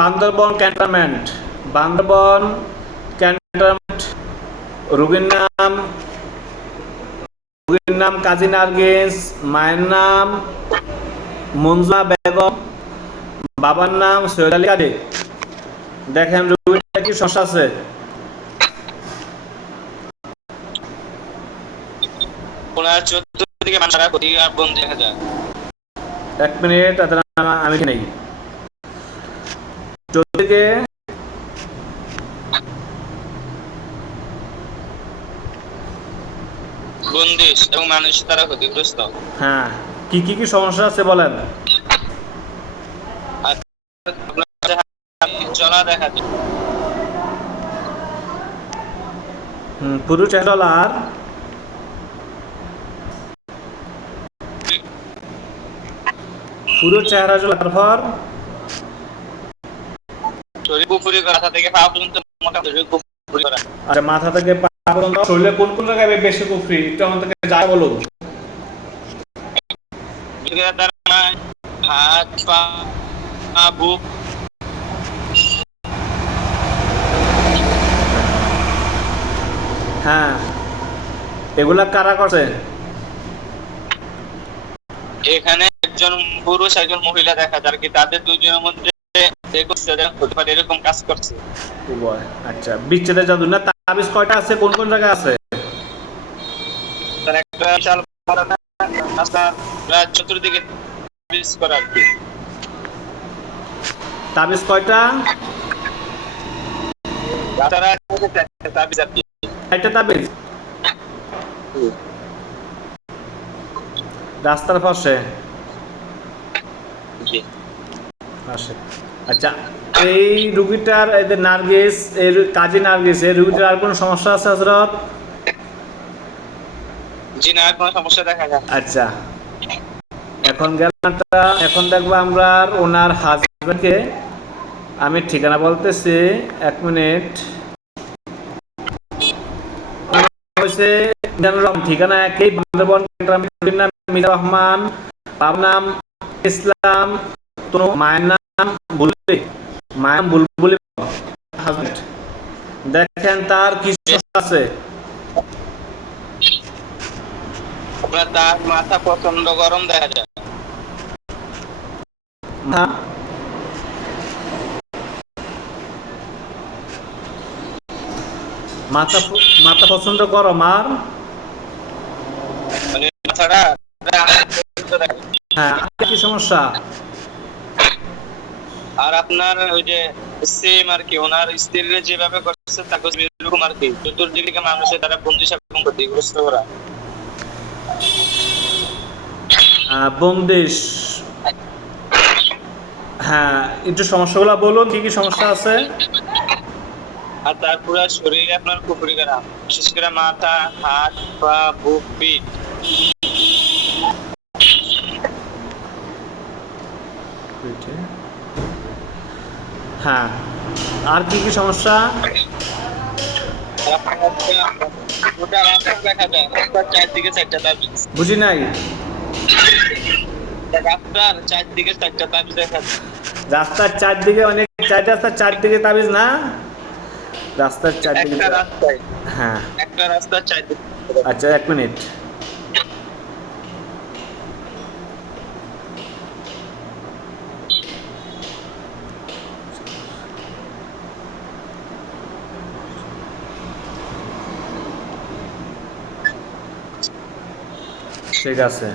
Bandarban cantonment. Bandarban cantonment. রোগীর নাম কাজী নার্গিস, মায়ের নাম মঞ্জুমা বেগম, বাবার নাম সৈয়দ আলী কাদের। দেখেন রোগীটা কি সমস্যা আছে। এক মিনিট, আমি নেই চৌদিকে বন্দিশ এবং মানুষ তারা ক্ষতিগ্রস্ত। হ্যাঁ, কি সমস্যা আছে বলেন। চলা দেখা যায় পুরো চেহারার তারপর মাথা থেকে পা পর্যন্ত মোটামুটি কুফরি করা। আচ্ছা, মাথা থেকে পা পর্যন্ত শরীরে কোন জায়গায় বেশি কুফরি একটু আমাদেরকে যা বলুন। হাত, পা, বুক। হ্যাঁ, এগুলা কারা করছে? এখানে একজন পুরুষ একজন মহিলা দেখা যায় কি, তাদের দুজনের মধ্যে এরকম কাজ করছে। আচ্ছা, বিচ্ছেদের জাদু না। তাবিজ কয়টা আছে, কোন জায়গায় আছে? চতুর্দিকে তাবিজ কয়টা? তাবিজ রাস্তার পাশে। আচ্ছা, এই রুগীটার নার্গিস, এই কাজী নার্গিস, এই রুগীটার আর কোনো সমস্যা আছে হযরত? জি না, কোনো সমস্যা দেখা যায়। আচ্ছা, এখন দেখবো আমরা ওনার হাজবেন্ডকে। আমি ঠিকানা বলতেছি, এক মিনিট। ঠিকানা একই, বান্দরবন নাম মিজানুর রহমান, বাবার নাম ইসলাম, মায়ের নাম বুলবুলি। দেখেন তার কি সমস্যা আছে। তার মাথা প্রচন্ড গরম দেখা যায়। মাথা প্রচন্ড গরম। আর হ্যাঁ, কি সমস্যা? আর আপনার ওই যে সেম আর কি, ওনার স্ত্রীর যেভাবে করছে তাকে এরকম আর কি, চতুর্দিকে মানুষের দ্বারা বন্দিশ এবং ক্ষতিগ্রস্ত করা। বন্দিশ। হ্যাঁ, একটু সমস্যাগুলো বলুন, কি সমস্যা আছে। আর তার পুরো শরীরে আপনার কুফরি করা, বিশেষ করে মাথা, হাত, পা, বুক, পিঠ। হ্যাঁ, আর কি সমস্যা? বুঝি নাই। রাস্তার চারদিকে চারটা তাবিজ দেখা যায়। রাস্তার চারদিকে অনেক, রাস্তার চারদিকে তাবিজ না, রাস্তার চারদিকে। হ্যাঁ, একটা রাস্তার চারদিকে। আচ্ছা, এক মিনিট। ঠিক আছে।